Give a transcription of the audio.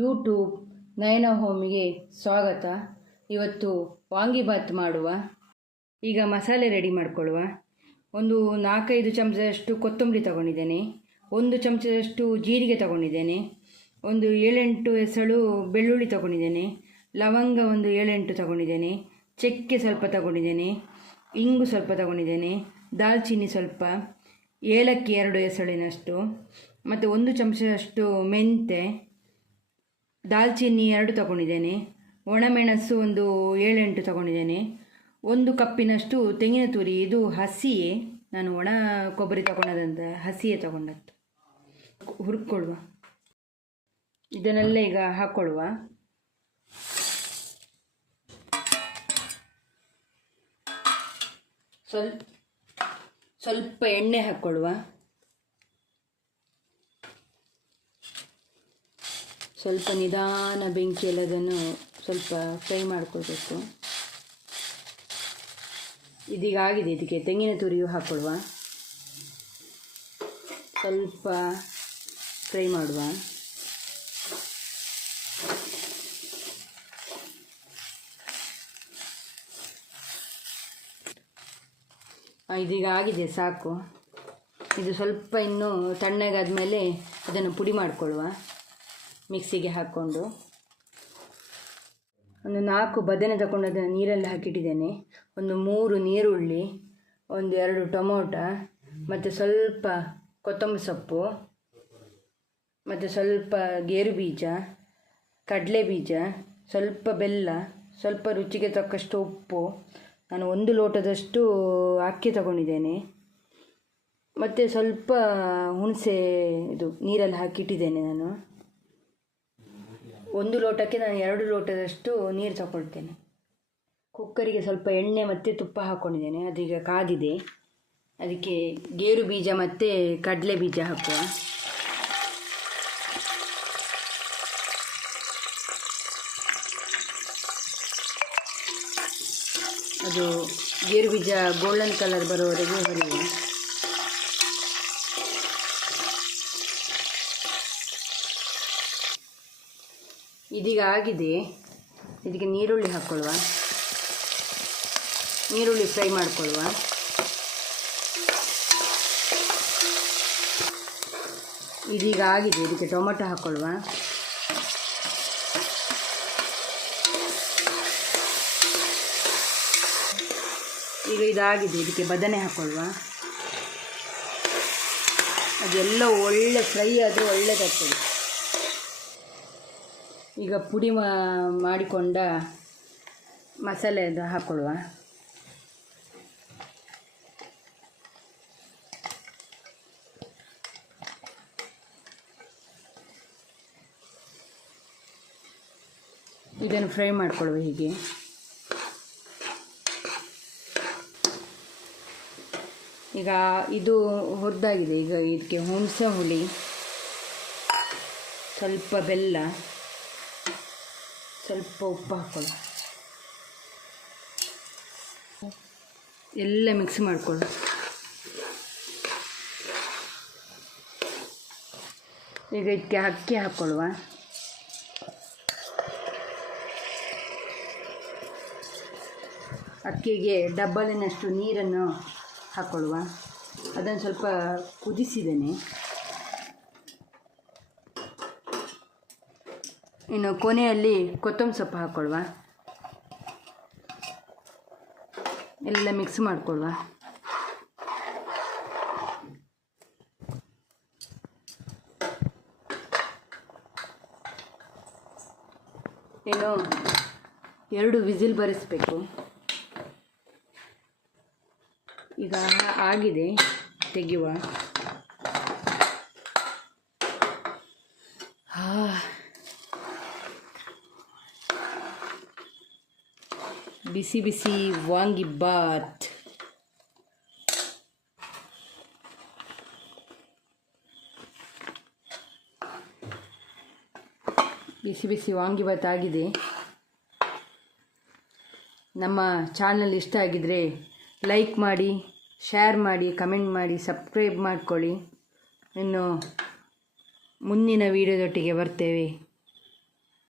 YouTube ನಯನ ಹೋಮಿಗೆ ಸ್ವಾಗತ. ಇವತ್ತು ವಾಂಗಿಬಾತ್ ಮಾಡುವ. ಈಗ ಮಸಾಲೆ ರೆಡಿ ಮಾಡ್ಕೊಳ್ಳುವ. ಒಂದು 4-5 ಚಮಚದಷ್ಟು ಕೊತ್ತಂಬರಿ ತಗೊಂಡಿದ್ದೇನೆ. 1 ಚಮಚದಷ್ಟು ಜೀರಿಗೆ ತಗೊಂಡಿದ್ದೇನೆ. ಒಂದು 7-8 ಎಸಳು ಬೆಳ್ಳುಳ್ಳಿ ತಗೊಂಡಿದ್ದೇನೆ. ಲವಂಗ ಒಂದು 7-8 ತಗೊಂಡಿದ್ದೇನೆ. ಚಕ್ಕೆ ಸ್ವಲ್ಪ ತಗೊಂಡಿದ್ದೇನೆ. ಇಂಗು ಸ್ವಲ್ಪ ತಗೊಂಡಿದ್ದೇನೆ. ದಾಲ್ಚಿನ್ನಿ ಸ್ವಲ್ಪ, ಏಲಕ್ಕಿ 2 ಎಸಳಿನಷ್ಟು, ಮತ್ತು 1 ಚಮಚದಷ್ಟು ಮೆಂತೆ, ದಾಲ್ಚಿನ್ನಿ 2 ತಗೊಂಡಿದ್ದೇನೆ. ಒಣಮೆಣಸು ಒಂದು 7-8 ತಗೊಂಡಿದ್ದೇನೆ. 1 ಕಪ್ಪಿನಷ್ಟು ತೆಂಗಿನ ತುರಿ, ಇದು ಹಸಿಯೇ, ನಾನು ಒಣ ಕೊಬ್ಬರಿ ತಗೊಂಡದಂತ ಹಸಿಯೇ ತಗೊಂಡದ್ದು. ಹುರ್ಕೊಳ್ಳುವ. ಇದನ್ನೆಲ್ಲ ಈಗ ಹಾಕ್ಕೊಳ್ಳುವ. ಸ್ವಲ್ಪ ಎಣ್ಣೆ ಹಾಕ್ಕೊಳ್ಳುವ. ಸ್ವಲ್ಪ ನಿಧಾನ ಬೆಂಕಿಯಲ್ಲಿ ಅದನ್ನು ಸ್ವಲ್ಪ ಫ್ರೈ ಮಾಡ್ಕೊಳ್ಬೇಕು. ಇದೀಗ ಆಗಿದೆ. ಇದಕ್ಕೆ ತೆಂಗಿನ ತುರಿಯು ಹಾಕ್ಕೊಳ್ಳುವ. ಸ್ವಲ್ಪ ಫ್ರೈ ಮಾಡುವ. ಇದೀಗ ಆಗಿದೆ, ಸಾಕು. ಇದು ಸ್ವಲ್ಪ ಇನ್ನೂ ತಣ್ಣಗಾದ ಮೇಲೆ ಅದನ್ನು ಪುಡಿ ಮಾಡಿಕೊಳ್ಳುವ. ಮಿಕ್ಸಿಗೆ ಹಾಕ್ಕೊಂಡು ಒಂದು 4 ಬದನೆ ತಗೊಂಡು ಅದನ್ನು ನೀರಲ್ಲಿ ಹಾಕಿಟ್ಟಿದ್ದೇನೆ. ಒಂದು 3 ನೀರುಳ್ಳಿ, ಒಂದು 2 ಟೊಮೊಟೊ, ಮತ್ತು ಸ್ವಲ್ಪ ಕೊತ್ತಂಬರಿ ಸೊಪ್ಪು, ಮತ್ತು ಸ್ವಲ್ಪ ಗೇರು ಬೀಜ, ಕಡಲೆ ಬೀಜ, ಸ್ವಲ್ಪ ಬೆಲ್ಲ, ಸ್ವಲ್ಪ ರುಚಿಗೆ ತಕ್ಕಷ್ಟು ಉಪ್ಪು. ನಾನು 1 ಲೋಟದಷ್ಟು ಅಕ್ಕಿ ತಗೊಂಡಿದ್ದೇನೆ. ಮತ್ತು ಸ್ವಲ್ಪ ಹುಣಸೆ ಇದು ನೀರಲ್ಲಿ ಹಾಕಿಟ್ಟಿದ್ದೇನೆ. ನಾನು 1 ಲೋಟಕ್ಕೆ ನಾನು 2 ಲೋಟದಷ್ಟು ನೀರು ತಗೊಳ್ತೇನೆ. ಕುಕ್ಕರಿಗೆ ಸ್ವಲ್ಪ ಎಣ್ಣೆ ಮತ್ತು ತುಪ್ಪ ಹಾಕ್ಕೊಂಡಿದ್ದೇನೆ. ಅದೀಗ ಕಾದಿದೆ. ಅದಕ್ಕೆ ಗೇರು ಬೀಜ ಮತ್ತು ಕಡಲೆ ಬೀಜ ಹಾಕುವ. ಅದು ಗೇರು ಬೀಜ ಗೋಲ್ಡನ್ ಕಲರ್ ಬರೋವರೆಗೆ ಹುರಿಯುವ. ಇದೀಗ ಆಗಿದೆ. ಇದಕ್ಕೆ ನೀರುಳ್ಳಿ ಹಾಕ್ಕೊಳ್ಳುವ. ನೀರುಳ್ಳಿ ಫ್ರೈ ಮಾಡಿಕೊಳ್ಳುವ. ಇದೀಗ ಆಗಿದೆ. ಇದಕ್ಕೆ ಟೊಮೊಟೊ ಹಾಕ್ಕೊಳ್ಳುವ. ಈಗ ಇದಾಗಿದೆ. ಇದಕ್ಕೆ ಬದನೆ ಹಾಕ್ಕೊಳ್ಳುವ. ಅದೆಲ್ಲ ಒಳ್ಳೆ ಫ್ರೈ ಆದರೆ ಒಳ್ಳೆದಾಗ್ತದೆ. ಈಗ ಪುಡಿ ಮಾಡಿಕೊಂಡ ಮಸಾಲೆ ಅದು ಹಾಕ್ಕೊಳ್ಳುವ. ಇದನ್ನು ಫ್ರೈ ಮಾಡಿಕೊಳ್ಳುವ. ಹೀಗೆ ಈಗ ಇದು ಹುರಿದಾಗಿದೆ. ಈಗ ಇದಕ್ಕೆ ಹುಣಸೆ ಹುಳಿ, ಸ್ವಲ್ಪ ಬೆಲ್ಲ, ಸ್ವಲ್ಪ ಉಪ್ಪು ಹಾಕ್ಕೊಳ್ಳು. ಎಲ್ಲ ಮಿಕ್ಸ್ ಮಾಡಿಕೊಳ್ಳು. ಈಗ ಇದಕ್ಕೆ ಅಕ್ಕಿ ಹಾಕ್ಕೊಳ್ಳುವ. ಅಕ್ಕಿಗೆ ಡಬ್ಬಲಿನಷ್ಟು ನೀರನ್ನು ಹಾಕ್ಕೊಳ್ಳುವ. ಅದನ್ನು ಸ್ವಲ್ಪ ಕುದಿಸಿದ್ದೇನೆ. ಇನ್ನು ಕೊನೆಯಲ್ಲಿ ಕೊತ್ತಂಬರಿ ಸೊಪ್ಪು ಹಾಕ್ಕೊಳ್ಳುವ. ಎಲ್ಲ ಮಿಕ್ಸ್ ಮಾಡಿಕೊಳ್ಳುವ. ಇನ್ನು 2 ವಿಸಿಲ್ ಬರಿಸಬೇಕು. ಈಗ ಆಗಿದೆ, ತೆಗೆಯುವ. ಬಿಸಿ ಬಿಸಿ ವಾಂಗಿಬಾತ್. ಬಿಸಿ ಬಿಸಿ ವಾಂಗಿಬಾತ್ ಆಗಿದೆ. ನಮ್ಮ ಚಾನಲ್ ಇಷ್ಟ ಆಗಿದರೆ ಲೈಕ್ ಮಾಡಿ, ಶೇರ್ ಮಾಡಿ, ಕಮೆಂಟ್ ಮಾಡಿ, ಸಬ್ಸ್ಕ್ರೈಬ್ ಮಾಡಿಕೊಳ್ಳಿ. ಇನ್ನು ಮುಂದಿನ ವೀಡಿಯೋದೊಟ್ಟಿಗೆ ಬರ್ತೇವೆ.